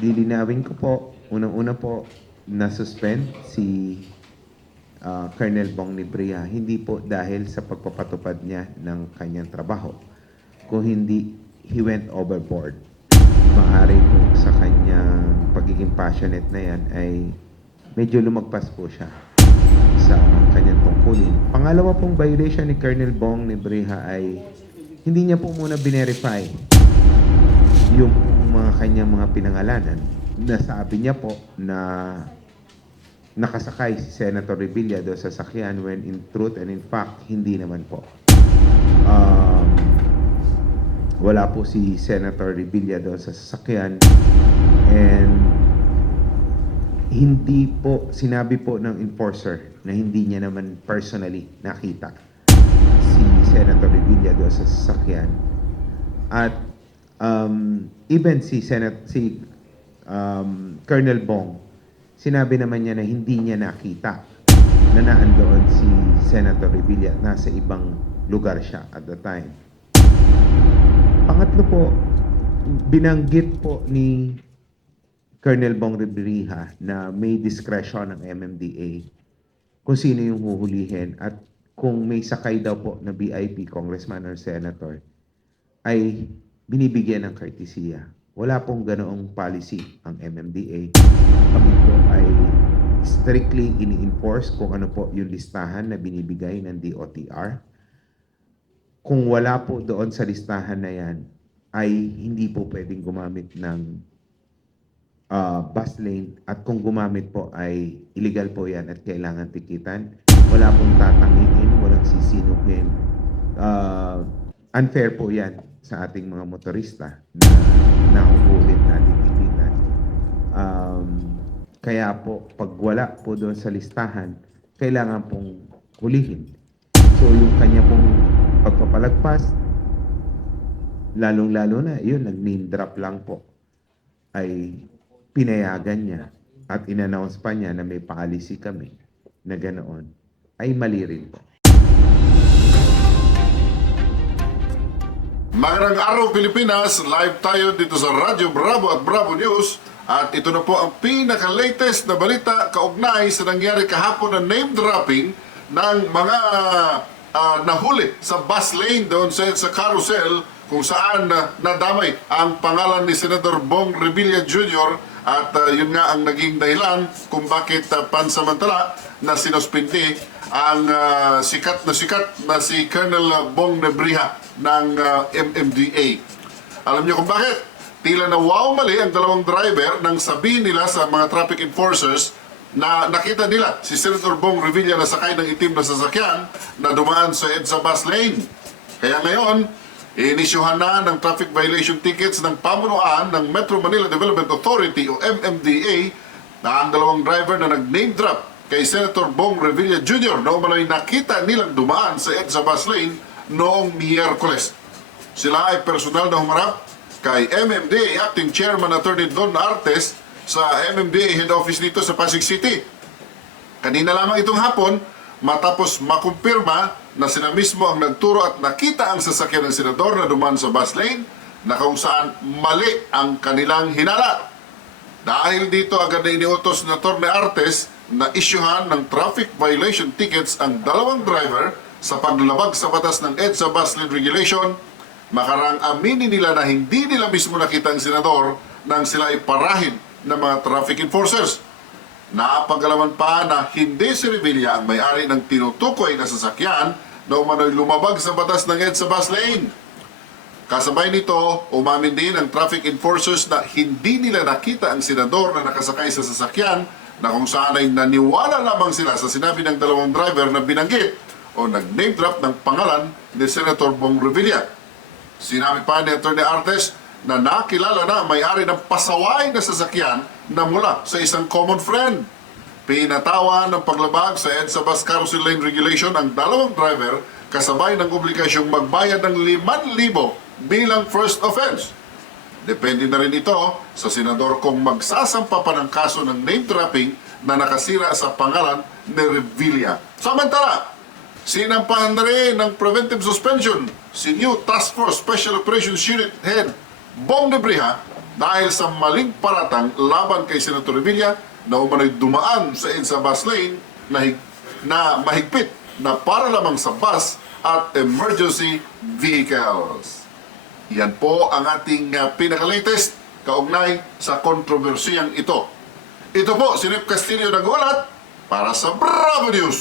lilinawin ko po, unang-una po, na-suspend si ah, Colonel Bong Libria, hindi po dahil sa pagpapatupad niya ng kanyang trabaho, kung hindi he went overboard. Maaari po sa kanyang pagiging passionate na yan ay medyo lumagpas po siya sa kanyang tungkulin. Pangalawa pong violation ni Colonel Bong Libria ay hindi niya po muna binerify yung mga kanyang mga pinangalanan na sabi niya po na nakasakay si Senator Revilla doon sa sakyan when in truth and in fact, hindi naman po. Um, wala po si Senator Revilla doon sa sasakyan and hindi po sinabi po ng enforcer na hindi niya naman personally nakita si Senator Revilla doon sa sasakyan at um, even si Senate si um, Colonel Bong sinabi naman niya na hindi niya nakita na naandoon si Senator Revilla. Nasa ibang lugar siya at the time. Pangatlo po binanggit po ni Colonel Bong Revilla na may discretion ng MMDA kung sino yung huhulihin at kung may sakay daw po na VIP, congressman or senator, ay binibigyan ng kartesiya. Wala pong ganoong policy ang MMDA. Kami po ay strictly ini-enforce kung ano po yung listahan na binibigay ng DOTR. Kung wala po doon sa listahan na yan, ay hindi po pwedeng gumamit ng ah, bus lane at kung gumamit po ay illegal po yan at kailangan tikitan. Wala pong tatangingin, walang sisinuhin. Ah, unfair po yan sa ating mga motorista na nahuhulit na titikitan. Um, kaya po, pag wala po doon sa listahan, kailangan pong hulihin. So yung kanya pong pagpapalagpas, lalong-lalo na, yun, nag-name drop lang po, ay pinayagan niya at inannounce pa niya na may policy kami na ganoon, ay mali rin po. Magandang araw Pilipinas, live tayo dito sa Radyo Bravo at Bravo News at ito na po ang pinaka-latest na balita kaugnay sa nangyari kahapon na name dropping ng mga ah, nahuli sa bus lane doon sa, sa carousel kung saan na nadamay ang pangalan ni Senator Bong Revilla Jr. at ah, yun nga ang naging dahilan kung bakit ah, pansamantala na sinuspindi ang ah, sikat na sikat na si Colonel Bong Nebriha ng ah, MMDA. Alam niyo kung bakit? Tila na wow mali ang dalawang driver nang sabihin nila sa mga traffic enforcers na nakita nila si Senator Bong Revilla na sakay ng itim na sasakyan na dumaan sa EDSA bus lane. Kaya ngayon, inisyuhan na ng traffic violation tickets ng pamunuan ng Metro Manila Development Authority o MMDA na ang dalawang driver na nag-name drop kay Senator Bong Revilla Jr. na umano'y nakita nilang dumaan sa EDSA bus lane noong Miyerkules. Sila ay personal na humarap kay MMDA Acting Chairman Attorney Don Artes sa MMDA Head Office dito sa Pasig City. Kanina lamang itong hapon, matapos makumpirma na sila mismo ang nagturo at nakita ang sasakyan ng senador na duman sa bus lane na kung saan mali ang kanilang hinala. Dahil dito agad na iniutos na Torne Artes na isyuhan ng traffic violation tickets ang dalawang driver sa paglalabag sa batas ng EDSA Bus Lane Regulation makarang aminin nila na hindi nila mismo nakita ang senador nang sila iparahin ng mga traffic enforcers. Napagalaman pa na hindi si Revilla ang may-ari ng tinutukoy na sasakyan na umano'y lumabag sa batas ng EDSA bus lane. Kasabay nito, umamin din ang traffic enforcers na hindi nila nakita ang senador na nakasakay sa sasakyan na kung saan ay naniwala lamang sila sa sinabi ng dalawang driver na binanggit o nag-name drop ng pangalan ni Senator Bong Revilla. Sinabi pa ni Atty. Artes na nakilala na may-ari ng pasaway na sasakyan na mula sa isang common friend. Pinatawan ng paglabag sa EDSA Bus Carousel Lane Regulation ang dalawang driver kasabay ng obligasyong magbayad ng 5,000 bilang first offense. Depende na rin ito sa senador kung magsasampa pa ng kaso ng name dropping na nakasira sa pangalan ni Revilla. Samantala, Sinampahan na rin ng preventive suspension si new Task Force Special Operations Unit Head Bong Debriha dahil sa maling paratang laban kay Senator Revilla na umano'y dumaan sa EDSA bus lane na, hig- na mahigpit na para lamang sa bus at emergency vehicles. Yan po ang ating uh, pinaka-latest kaugnay sa kontrobersiyang ito. Ito po si Rip Castillo nag-ulat para sa Bravo News.